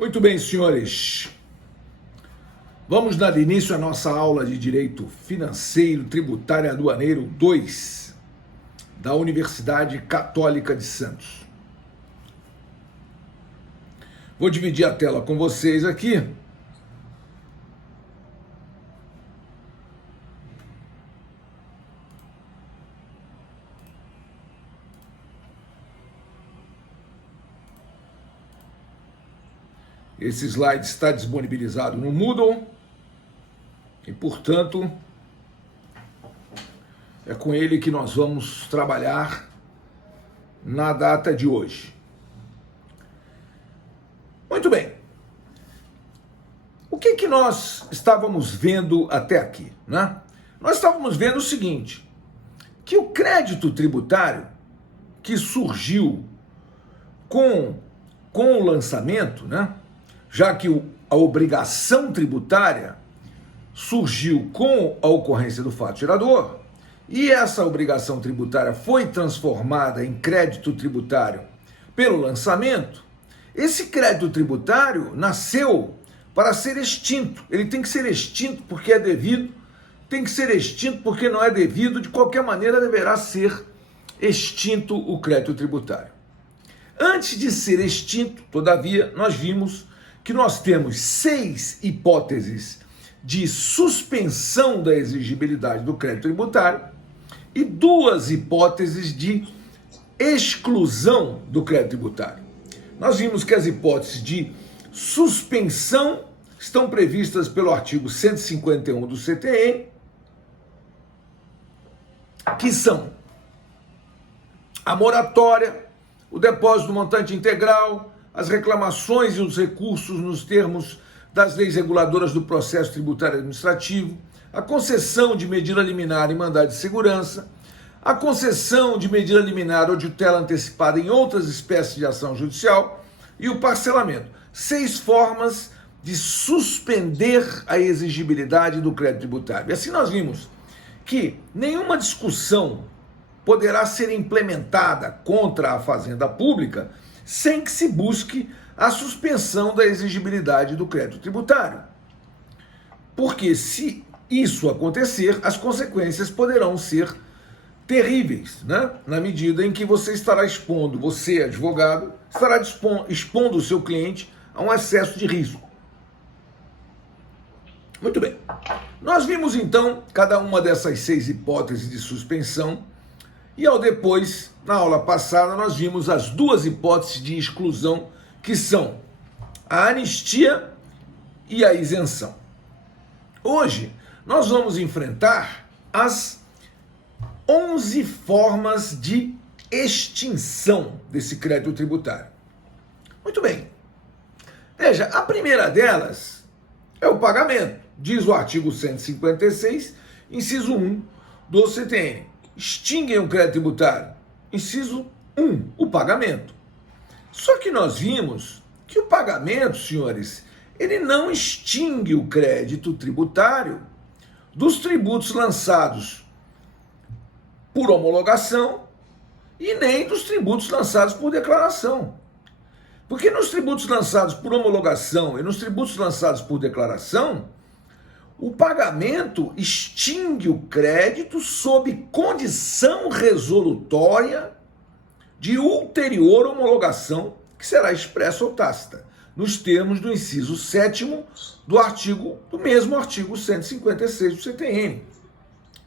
Muito bem, senhores. Vamos dar início à nossa aula de Direito Financeiro, Tributário e Aduaneiro 2, da Universidade Católica de Santos. Vou dividir a tela com vocês aqui. Esse slide está disponibilizado no Moodle e, portanto, é com ele que nós vamos trabalhar na data de hoje. Muito bem. O que nós estávamos vendo até aqui, né? Nós estávamos vendo o seguinte, que o crédito tributário que surgiu com o lançamento, né? Já que a obrigação tributária surgiu com a ocorrência do fato gerador, e essa obrigação tributária foi transformada em crédito tributário pelo lançamento, esse crédito tributário nasceu para ser extinto. Ele tem que ser extinto porque é devido, tem que ser extinto porque não é devido, de qualquer maneira deverá ser extinto o crédito tributário. Antes de ser extinto, todavia, nós vimos que nós temos 6 hipóteses de suspensão da exigibilidade do crédito tributário e 2 hipóteses de exclusão do crédito tributário. Nós vimos que as hipóteses de suspensão estão previstas pelo artigo 151 do CTN, que são a moratória, o depósito do montante integral, as reclamações e os recursos nos termos das leis reguladoras do processo tributário administrativo, a concessão de medida liminar e mandado de segurança, a concessão de medida liminar ou de tutela antecipada em outras espécies de ação judicial e o parcelamento. 6 formas de suspender a exigibilidade do crédito tributário. E assim nós vimos que nenhuma discussão poderá ser implementada contra a Fazenda Pública sem que se busque a suspensão da exigibilidade do crédito tributário. Porque se isso acontecer, as consequências poderão ser terríveis, né? Na medida em que você estará expondo, você, advogado, estará expondo o seu cliente a um excesso de risco. Muito bem. Nós vimos, então, cada uma dessas 6 hipóteses de suspensão e, ao depois, na aula passada, nós vimos as 2 hipóteses de exclusão, que são a anistia e a isenção. Hoje, nós vamos enfrentar as 11 formas de extinção desse crédito tributário. Muito bem. Veja, a primeira delas é o pagamento. Diz o artigo 156, inciso 1 do CTN. Extinguem o crédito tributário. Inciso 1, o pagamento. Só que nós vimos que o pagamento, senhores, ele não extingue o crédito tributário dos tributos lançados por homologação e nem dos tributos lançados por declaração. Porque nos tributos lançados por homologação e nos tributos lançados por declaração, o pagamento extingue o crédito sob condição resolutória de ulterior homologação, que será expressa ou tácita, nos termos do inciso 7º do mesmo artigo 156 do CTN,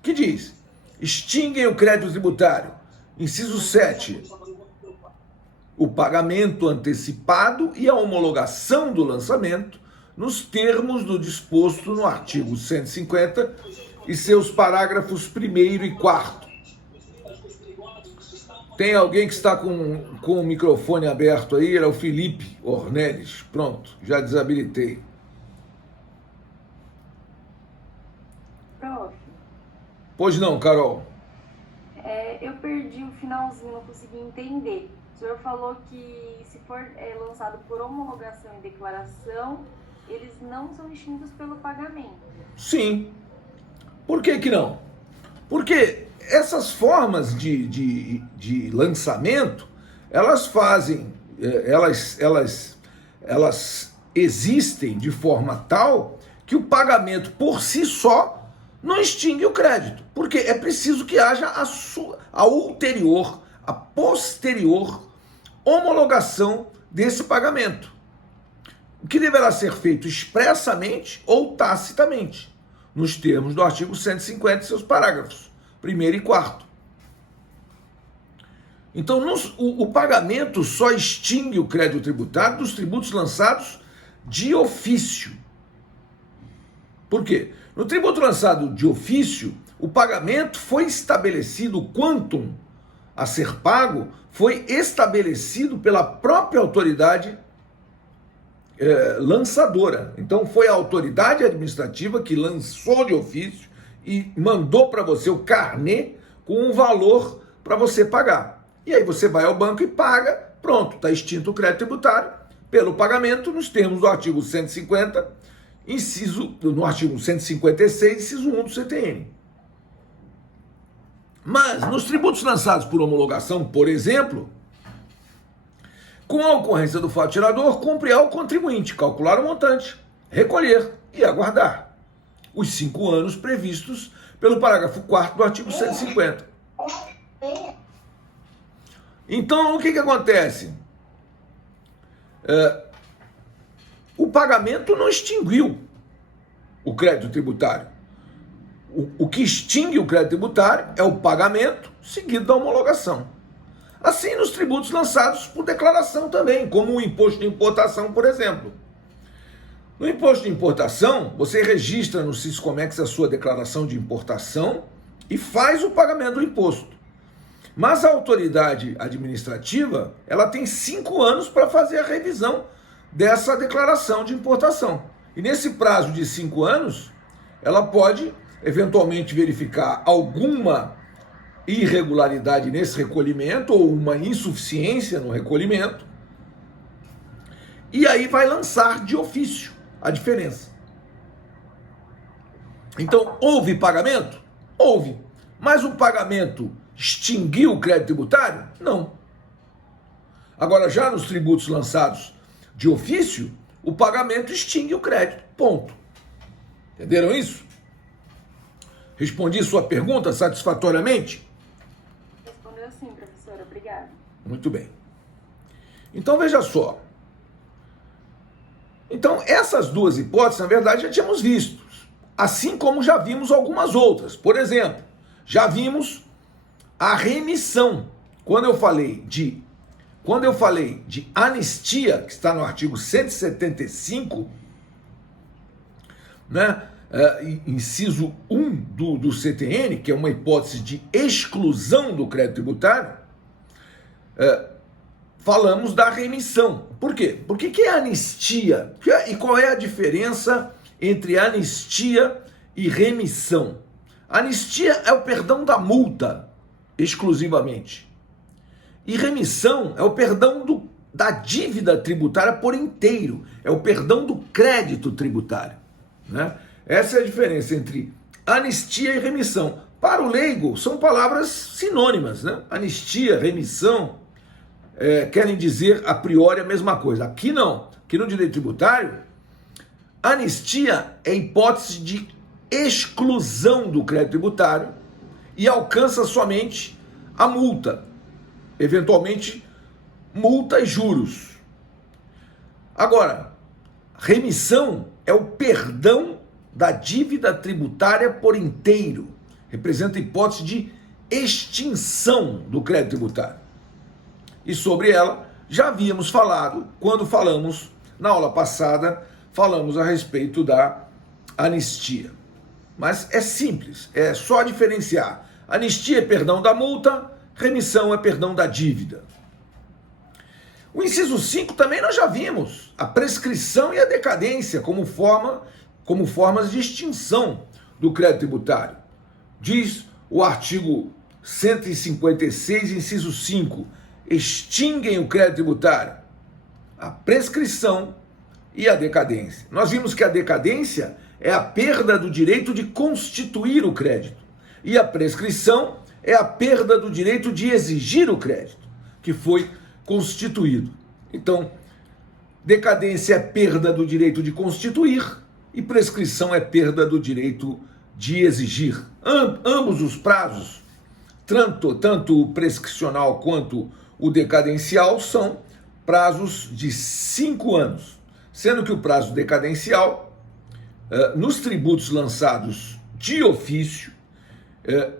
que diz: extinguem o crédito tributário. Inciso 7, o pagamento antecipado e a homologação do lançamento, nos termos do disposto no artigo 150 e seus parágrafos 1º e 4º. Tem alguém que está com o microfone aberto aí? Era o Felipe Ornelis. Pronto, já desabilitei. Prof. Pois não, Carol? Eu perdi o finalzinho, não consegui entender. O senhor falou que se for lançado por homologação e declaração, eles não são extintos pelo pagamento. Sim. Por que não? Porque essas formas de lançamento, elas fazem, elas existem de forma tal que o pagamento por si só não extingue o crédito, porque é preciso que haja a ulterior, a posterior homologação desse pagamento, o que deverá ser feito expressamente ou tacitamente, nos termos do artigo 150 e seus parágrafos 1º e 4º. Então, o pagamento só extingue o crédito tributário dos tributos lançados de ofício. Por quê? No tributo lançado de ofício, o pagamento foi estabelecido, o quantum a ser pago foi estabelecido pela própria autoridade lançadora. Então, foi a autoridade administrativa que lançou de ofício e mandou para você o carnê com um valor para você pagar. E aí você vai ao banco e paga, pronto, está extinto o crédito tributário pelo pagamento nos termos do artigo 150, no artigo 156, inciso 1 do CTN. Mas, nos tributos lançados por homologação, por exemplo, com a ocorrência do fato gerador, cumpre ao contribuinte calcular o montante, recolher e aguardar os 5 anos previstos pelo parágrafo 4º do artigo 150. Então, o que acontece? O pagamento não extinguiu o crédito tributário. O que extingue o crédito tributário é o pagamento seguido da homologação. Assim, nos tributos lançados por declaração também, como o imposto de importação, por exemplo. No imposto de importação, você registra no Siscomex a sua declaração de importação e faz o pagamento do imposto. Mas a autoridade administrativa, ela tem 5 anos para fazer a revisão dessa declaração de importação. E nesse prazo de 5 anos, ela pode eventualmente verificar alguma irregularidade nesse recolhimento ou uma insuficiência no recolhimento, e aí vai lançar de ofício a diferença. Então, houve pagamento? Houve. Mas o pagamento extinguiu o crédito tributário? Não. Agora, já nos tributos lançados de ofício, o pagamento extingue o crédito. Ponto. Entenderam isso? Respondi sua pergunta satisfatoriamente? Respondeu sim, professora. Obrigada. Muito bem. Então, veja só. Então, essas duas hipóteses, na verdade, já tínhamos visto. Assim como já vimos algumas outras. Por exemplo, já vimos a remissão. Quando eu falei de anistia, que está no artigo 175, né? Inciso 1 do CTN, que é uma hipótese de exclusão do crédito tributário, falamos da remissão. Por quê? Porque que é anistia? E qual é a diferença entre anistia e remissão? Anistia é o perdão da multa, exclusivamente. E remissão é o perdão da dívida tributária por inteiro, é o perdão do crédito tributário, né? Essa é a diferença entre anistia e remissão. Para o leigo, são palavras sinônimas, né? Anistia, remissão, querem dizer a priori a mesma coisa. Aqui não. Aqui no direito tributário, anistia é hipótese de exclusão do crédito tributário e alcança somente a multa, eventualmente multa e juros. Agora, remissão é o perdão da dívida tributária por inteiro. Representa a hipótese de extinção do crédito tributário. E sobre ela já havíamos falado quando falamos, na aula passada, falamos a respeito da anistia. Mas é simples, é só diferenciar. Anistia é perdão da multa, remissão é perdão da dívida. O inciso 5 também nós já vimos, a prescrição e a decadência como formas de extinção do crédito tributário. Diz o artigo 156, inciso 5, extinguem o crédito tributário a prescrição e a decadência. Nós vimos que a decadência é a perda do direito de constituir o crédito e a prescrição é a perda do direito de exigir o crédito que foi constituído. Então, decadência é perda do direito de constituir e prescrição é perda do direito de exigir. Ambos os prazos, tanto o prescricional quanto o decadencial, são prazos de 5 anos, sendo que o prazo decadencial, nos tributos lançados de ofício,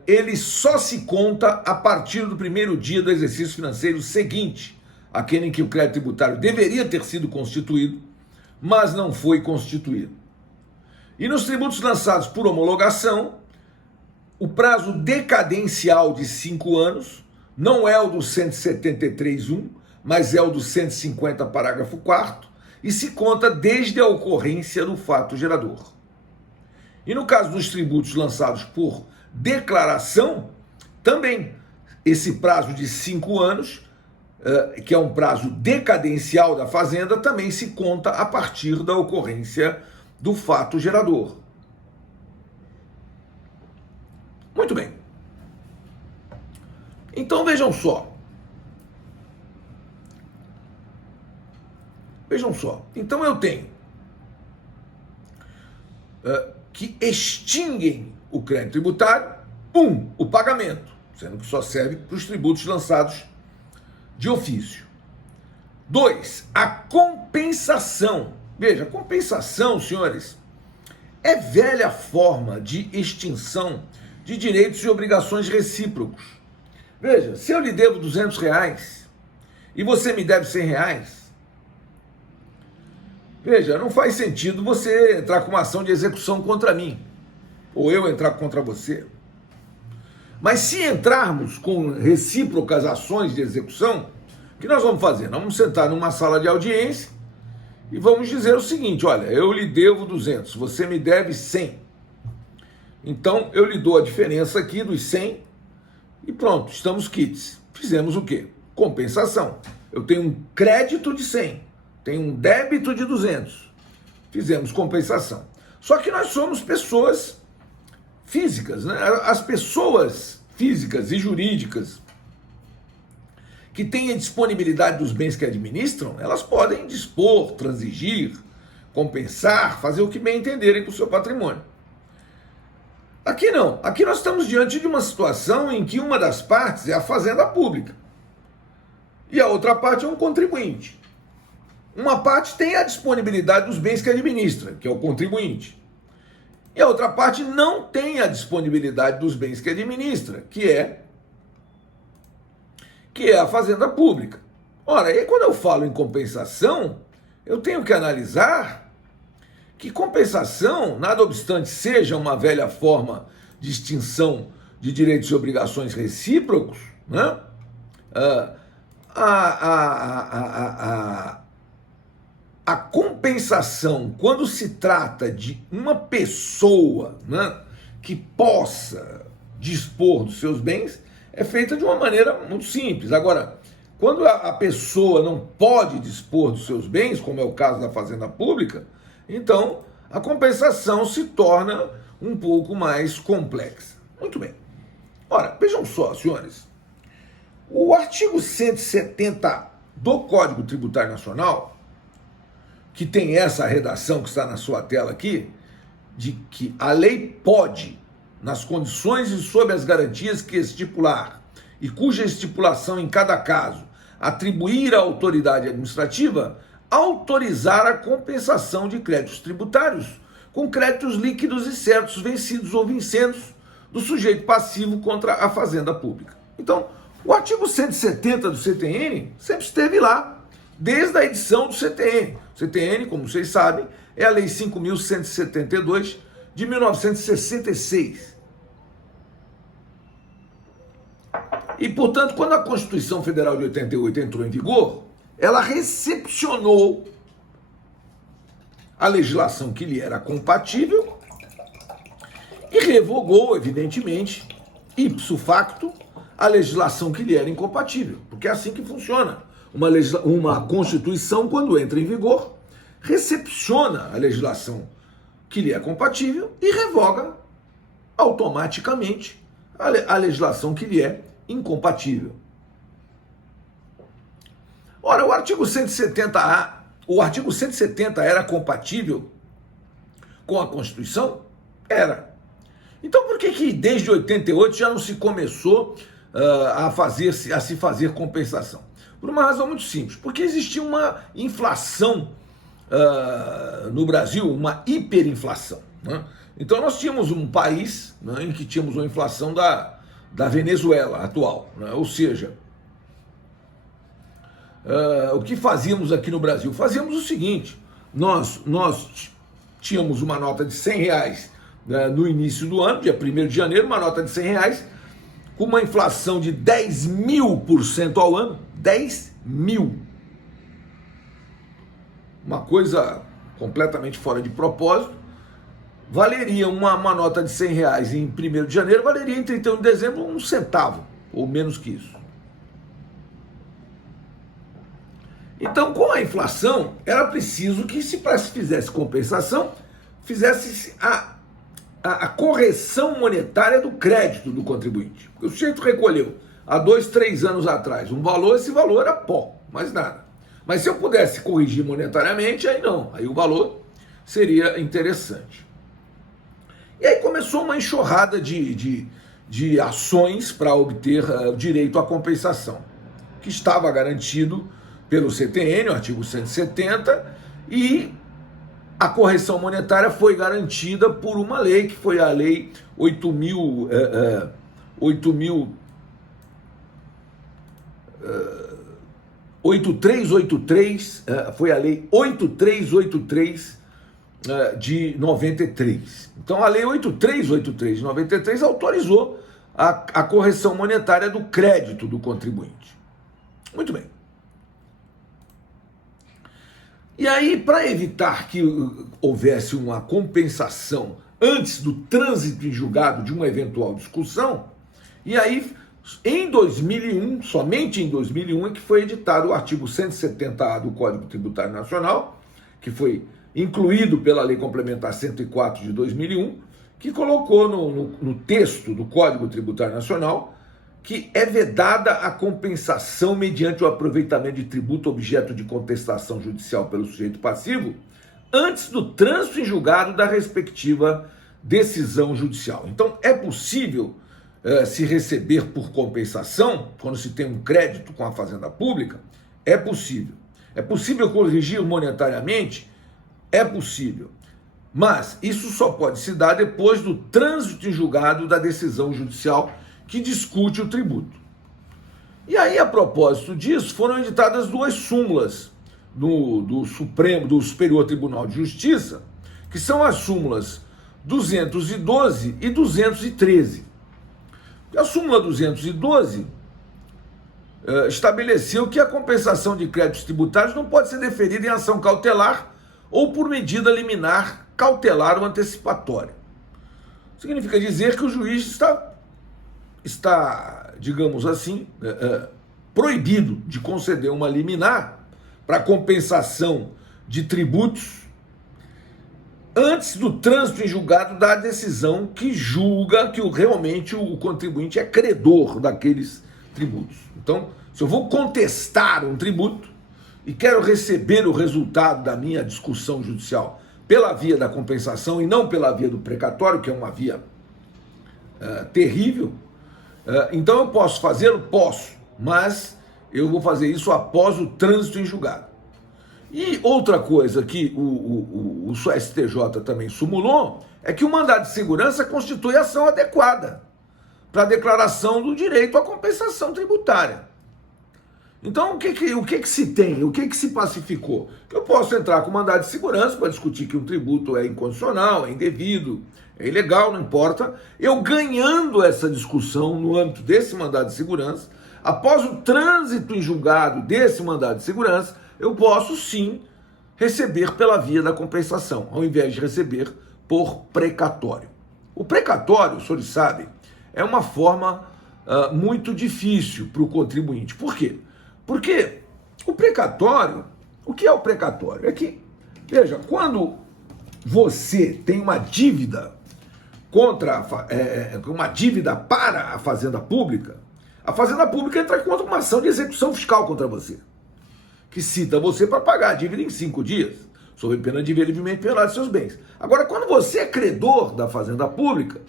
ele só se conta a partir do primeiro dia do exercício financeiro seguinte, aquele em que o crédito tributário deveria ter sido constituído, mas não foi constituído. E nos tributos lançados por homologação, o prazo decadencial de 5 anos não é o do 173.1, mas é o do 150, parágrafo 4º, e se conta desde a ocorrência do fato gerador. E no caso dos tributos lançados por declaração, também esse prazo de 5 anos, que é um prazo decadencial da Fazenda, também se conta a partir da ocorrência do fato gerador. Muito bem. Então vejam só. Então eu tenho que extinguem o crédito tributário, o pagamento, sendo que só serve para os tributos lançados de ofício. 2, a compensação. Veja, compensação, senhores, é velha forma de extinção de direitos e obrigações recíprocos. Veja, se eu lhe devo R$200 e você me deve R$100, veja, não faz sentido você entrar com uma ação de execução contra mim, ou eu entrar contra você. Mas se entrarmos com recíprocas ações de execução, o que nós vamos fazer? Nós vamos sentar numa sala de audiência e vamos dizer o seguinte: olha, eu lhe devo 200, você me deve 100. Então eu lhe dou a diferença aqui dos 100 e pronto, estamos quites. Fizemos o quê? Compensação. Eu tenho um crédito de 100, tenho um débito de 200. Fizemos compensação. Só que nós somos pessoas físicas, né? As pessoas físicas e jurídicas que têm a disponibilidade dos bens que administram, elas podem dispor, transigir, compensar, fazer o que bem entenderem com o seu patrimônio. Aqui não. Aqui nós estamos diante de uma situação em que uma das partes é a fazenda pública e a outra parte é um contribuinte. Uma parte tem a disponibilidade dos bens que administra, que é o contribuinte. E a outra parte não tem a disponibilidade dos bens que administra, que é a fazenda pública. Ora, aí quando eu falo em compensação, eu tenho que analisar que compensação, nada obstante seja uma velha forma de extinção de direitos e obrigações recíprocos, né? A compensação, quando se trata de uma pessoa, né, que possa dispor dos seus bens, é feita de uma maneira muito simples. Agora, quando a pessoa não pode dispor dos seus bens, como é o caso da fazenda pública, então a compensação se torna um pouco mais complexa. Muito bem. Ora, vejam só, senhores, o artigo 170 do Código Tributário Nacional, que tem essa redação que está na sua tela aqui, de que a lei pode, nas condições e sob as garantias que estipular, e cuja estipulação em cada caso atribuir à autoridade administrativa, autorizar a compensação de créditos tributários com créditos líquidos e certos vencidos ou vincendos do sujeito passivo contra a fazenda pública. Então, o artigo 170 do CTN sempre esteve lá, desde a edição do CTN. O CTN, como vocês sabem, é a Lei 5.172 de 1966. E, portanto, quando a Constituição Federal de 88 entrou em vigor, ela recepcionou a legislação que lhe era compatível e revogou, evidentemente, ipso facto, a legislação que lhe era incompatível, porque é assim que funciona. Uma Constituição, quando entra em vigor, recepciona a legislação que lhe é compatível e revoga automaticamente a legislação que lhe é incompatível. Ora, o artigo 170A O artigo 170 era compatível com a Constituição? Era. Então por que desde 88 já não se começou a se fazer compensação? Por uma razão muito simples, porque existia uma inflação no Brasil, uma hiperinflação, né? Então nós tínhamos um país, né, em que tínhamos uma inflação da Venezuela atual, né? Ou seja, o que fazíamos aqui no Brasil? Fazíamos o seguinte, nós tínhamos uma nota de R$100, né, no início do ano, dia 1º de janeiro, uma nota de R$100, com uma inflação de 10.000% ao ano, 10.000. Uma coisa completamente fora de propósito. Valeria uma nota de R$100 em 1º de janeiro, valeria em 31 de dezembro um centavo, ou menos que isso. Então, com a inflação, era preciso que, se fizesse compensação, fizesse a correção monetária do crédito do contribuinte. O sujeito recolheu há 2, 3 anos atrás um valor, esse valor era pó, mais nada. Mas se eu pudesse corrigir monetariamente, aí não, aí o valor seria interessante. E aí começou uma enxurrada de ações para obter direito à compensação, que estava garantido pelo CTN, o artigo 170, e a correção monetária foi garantida por uma lei, que foi a Lei 8383, foi a Lei 8383 de 93. Então a Lei 8383 de 93 autorizou a correção monetária do crédito do contribuinte. Muito bem. E aí, para evitar que houvesse uma compensação antes do trânsito em julgado de uma eventual discussão, e aí, em 2001, somente em 2001, é que foi editado o artigo 170A do Código Tributário Nacional, que foi incluído pela Lei Complementar 104 de 2001, que colocou no texto do Código Tributário Nacional que é vedada a compensação mediante o aproveitamento de tributo objeto de contestação judicial pelo sujeito passivo antes do trânsito em julgado da respectiva decisão judicial. Então, é possível se receber por compensação, quando se tem um crédito com a Fazenda Pública? É possível. É possível corrigir monetariamente? É possível. Mas isso só pode se dar depois do trânsito em julgado da decisão judicial que discute o tributo. E aí, a propósito disso, foram editadas 2 súmulas do Superior Tribunal de Justiça, que são as súmulas 212 e 213. A súmula 212 estabeleceu que a compensação de créditos tributários não pode ser deferida em ação cautelar ou por medida liminar cautelar ou antecipatória. Significa dizer que o juiz está, digamos assim, proibido de conceder uma liminar para compensação de tributos antes do trânsito em julgado da decisão que julga que realmente o contribuinte é credor daqueles tributos. Então, se eu vou contestar um tributo e quero receber o resultado da minha discussão judicial pela via da compensação e não pela via do precatório, que é uma via terrível, então eu posso fazê-lo? Posso, mas eu vou fazer isso após o trânsito em julgado. E outra coisa que o STJ também sumulou é que o mandado de segurança constitui ação adequada para a declaração do direito à compensação tributária. Então, o que se tem? O que se pacificou? Que eu posso entrar com mandado de segurança para discutir que um tributo é inconstitucional, é indevido, é ilegal, não importa. Eu ganhando essa discussão no âmbito desse mandado de segurança, após o trânsito em julgado desse mandado de segurança, eu posso sim receber pela via da compensação, ao invés de receber por precatório. O precatório, os senhores sabem, é uma forma muito difícil para o contribuinte. Por quê? Porque o precatório, o que é o precatório? É que, veja, quando você tem uma dívida uma dívida para a Fazenda Pública entra contra uma ação de execução fiscal contra você, que cita você para pagar a dívida em 5 dias, sob pena de ver livremente penhorar seus bens. Agora, quando você é credor da Fazenda Pública,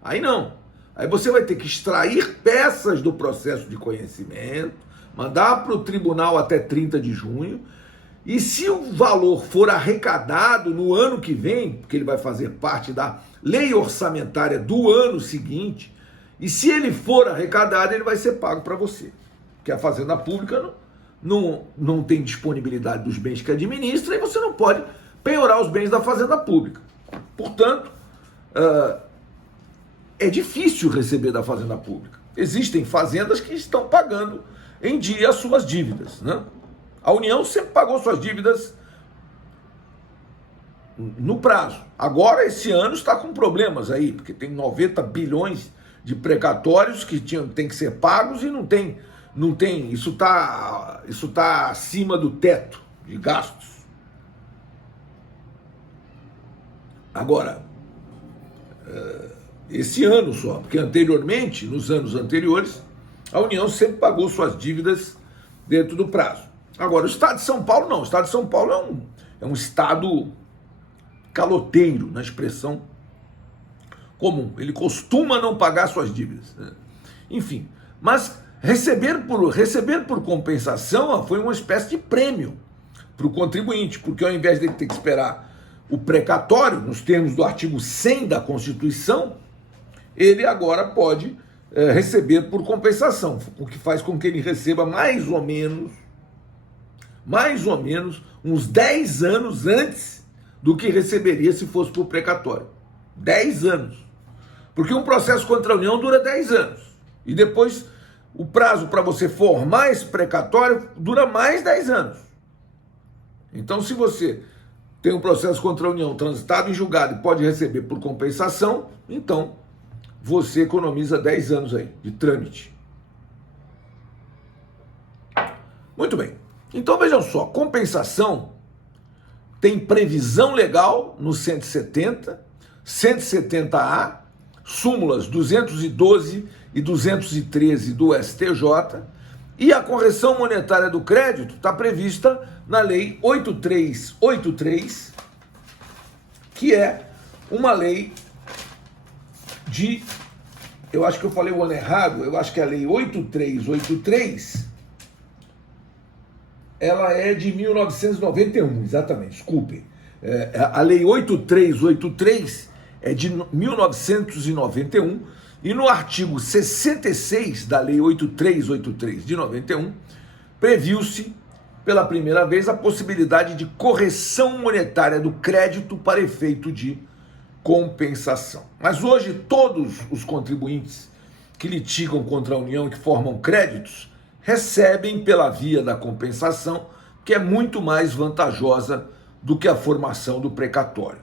aí não. Aí você vai ter que extrair peças do processo de conhecimento, mandar para o tribunal até 30 de junho, e se o valor for arrecadado no ano que vem, porque ele vai fazer parte da lei orçamentária do ano seguinte, e se ele for arrecadado, ele vai ser pago para você. Porque a Fazenda Pública não tem disponibilidade dos bens que administra e você não pode penhorar os bens da Fazenda Pública. Portanto, é difícil receber da Fazenda Pública. Existem fazendas que estão pagando em dia as suas dívidas, né? A União sempre pagou suas dívidas no prazo. Agora, esse ano está com problemas aí, porque tem 90 bilhões de precatórios que têm que ser pagos e não tem, isso tá acima do teto de gastos. Agora, esse ano só, porque anteriormente, nos anos anteriores, a União sempre pagou suas dívidas dentro do prazo. Agora, o Estado de São Paulo não. O Estado de São Paulo é um Estado caloteiro, na expressão comum. Ele costuma não pagar suas dívidas, né? Enfim, mas receber por compensação foi uma espécie de prêmio para o contribuinte, porque ao invés de ele ter que esperar o precatório, nos termos do artigo 100 da Constituição, ele agora pode receber por compensação, o que faz com que ele receba mais ou menos uns 10 anos antes do que receberia se fosse por precatório. 10 anos. Porque um processo contra a União dura 10 anos. E depois o prazo para você formar esse precatório dura mais 10 anos. Então, se você tem um processo contra a União transitado em julgado e pode receber por compensação, então você economiza 10 anos aí de trâmite. Muito bem. Então vejam só, compensação tem previsão legal no 170, 170A, súmulas 212 e 213 do STJ, e a correção monetária do crédito está prevista na Lei 8383, que é uma lei eu acho que eu falei o ano errado, eu acho que a Lei 8383, ela é de 1991, exatamente, desculpem. A Lei 8383 é de 1991, e no artigo 66 da Lei 8383 de 91, previu-se pela primeira vez a possibilidade de correção monetária do crédito para efeito de compensação. Mas hoje todos os contribuintes que litigam contra a União e que formam créditos recebem pela via da compensação, que é muito mais vantajosa do que a formação do precatório.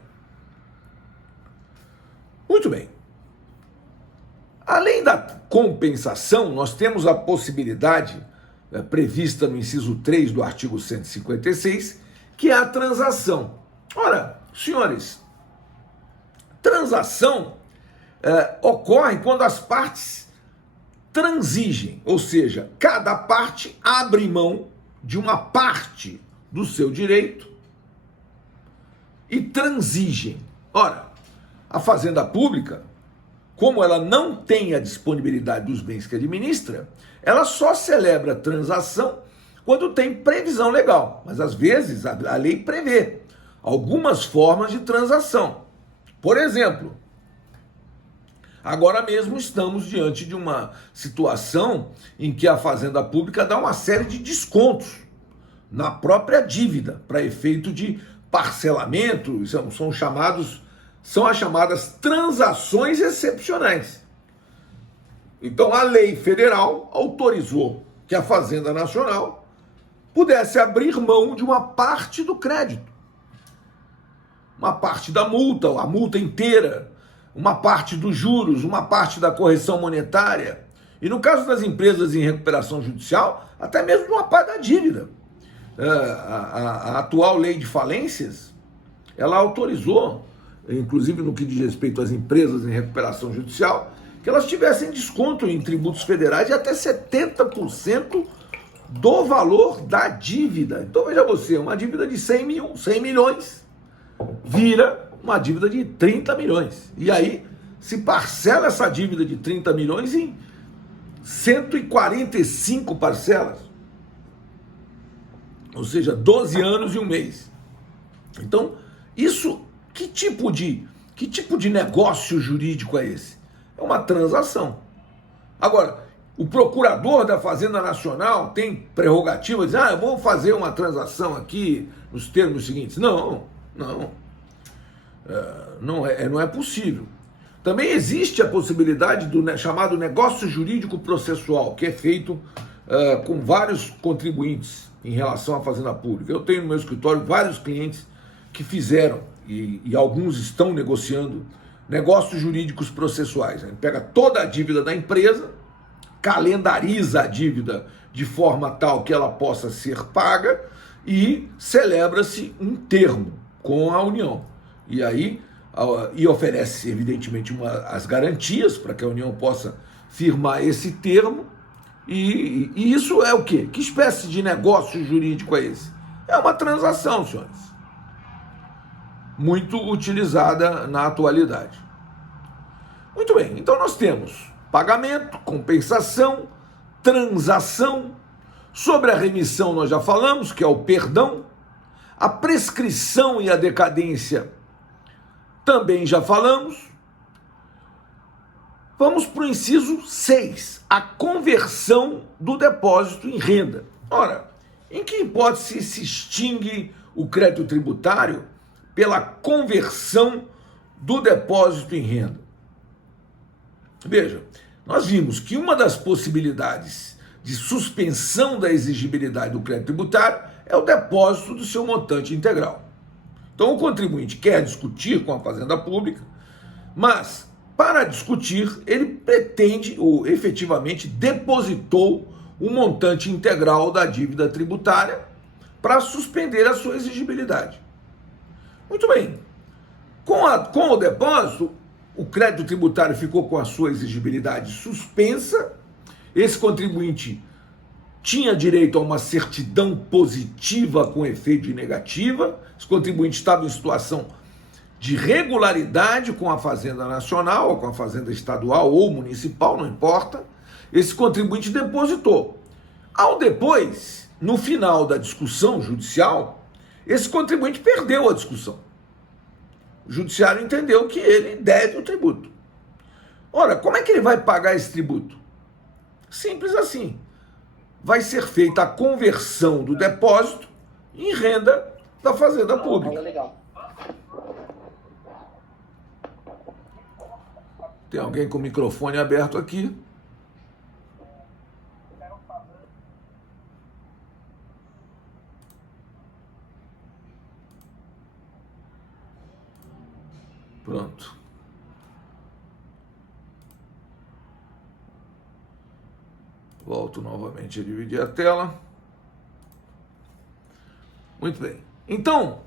Muito bem. Além da compensação, nós temos a possibilidade prevista no inciso 3 do artigo 156, que é a transação. Ora, senhores, transação ocorre quando as partes transigem, ou seja, cada parte abre mão de uma parte do seu direito e transigem. Ora, a Fazenda Pública, como ela não tem a disponibilidade dos bens que administra, ela só celebra a transação quando tem previsão legal. Mas às vezes a lei prevê algumas formas de transação. Por exemplo, agora mesmo estamos diante de uma situação em que a Fazenda Pública dá uma série de descontos na própria dívida para efeito de parcelamento. São as chamadas transações excepcionais. Então a lei federal autorizou que a Fazenda Nacional pudesse abrir mão de uma parte do crédito, uma parte da multa, a multa inteira, uma parte dos juros, uma parte da correção monetária, e no caso das empresas em recuperação judicial, até mesmo de uma parte da dívida. A atual lei de falências, ela autorizou, inclusive no que diz respeito às empresas em recuperação judicial, que elas tivessem desconto em tributos federais de até 70% do valor da dívida. Então veja você, uma dívida de 100 milhões vira uma dívida de 30 milhões. E aí se parcela essa dívida de 30 milhões em 145 parcelas. Ou seja, 12 anos e um mês. Então, isso, que tipo de negócio jurídico é esse? É uma transação. Agora, o procurador da Fazenda Nacional tem prerrogativa de dizer, eu vou fazer uma transação aqui nos termos seguintes. Não é possível. Também existe a possibilidade do chamado negócio jurídico processual, que é feito com vários contribuintes em relação à Fazenda Pública. Eu tenho no meu escritório vários clientes que fizeram, e alguns estão negociando, negócios jurídicos processuais. A gente pega toda a dívida da empresa, calendariza a dívida de forma tal que ela possa ser paga e celebra-se um termo com a União. E aí oferece, evidentemente, as garantias para que a União possa firmar esse termo. E isso é o quê? Que espécie de negócio jurídico é esse? É uma transação, senhores. Muito utilizada na atualidade. Muito bem, então nós temos pagamento, compensação, transação. Sobre a remissão nós já falamos, que é o perdão. A prescrição e a decadência também já falamos. Vamos para o inciso 6, a conversão do depósito em renda. Ora, em que hipótese se extingue o crédito tributário pela conversão do depósito em renda? Veja, nós vimos que uma das possibilidades de suspensão da exigibilidade do crédito tributário é o depósito do seu montante integral. Então o contribuinte quer discutir com a Fazenda Pública, mas para discutir ele pretende ou efetivamente depositou o montante integral da dívida tributária para suspender a sua exigibilidade. Muito bem, com o depósito, o crédito tributário ficou com a sua exigibilidade suspensa, esse contribuinte tinha direito a uma certidão positiva com efeito de negativa, esse contribuinte estava em situação de regularidade com a Fazenda Nacional, ou com a Fazenda Estadual ou Municipal, não importa, esse contribuinte depositou. Ao depois, no final da discussão judicial, esse contribuinte perdeu a discussão. O judiciário entendeu que ele deve o tributo. Ora, como é que ele vai pagar esse tributo? Simples assim. Vai ser feita a conversão do depósito em renda da Fazenda Pública. Legal. Tem alguém com o microfone aberto aqui. Pronto. Volto novamente a dividir a tela. Muito bem. Então,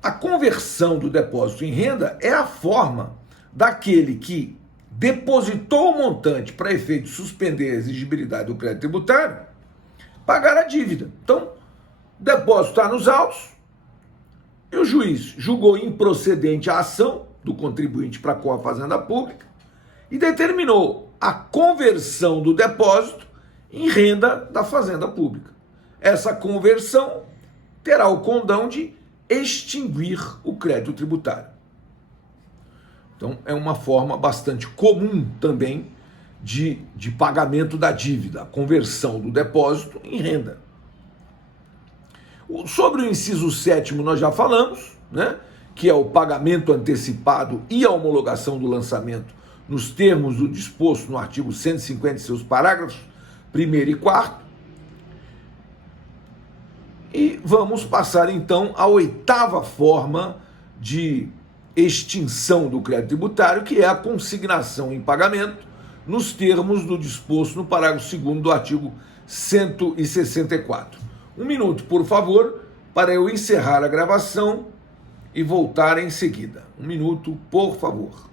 a conversão do depósito em renda é a forma daquele que depositou o montante para efeito de suspender a exigibilidade do crédito tributário pagar a dívida. Então, o depósito está nos autos e o juiz julgou improcedente a ação do contribuinte para com a Fazenda Pública e determinou a conversão do depósito em renda da Fazenda Pública. Essa conversão terá o condão de extinguir o crédito tributário. Então, é uma forma bastante comum também de pagamento da dívida, a conversão do depósito em renda. Sobre o inciso 7º nós já falamos, né, que é o pagamento antecipado e a homologação do lançamento nos termos do disposto no artigo 150 e seus parágrafos 1º e 4º. E vamos passar então à 8ª forma de extinção do crédito tributário, que é a consignação em pagamento nos termos do disposto no parágrafo 2º do artigo 164. Um minuto, por favor, para eu encerrar a gravação e voltar em seguida. Um minuto, por favor.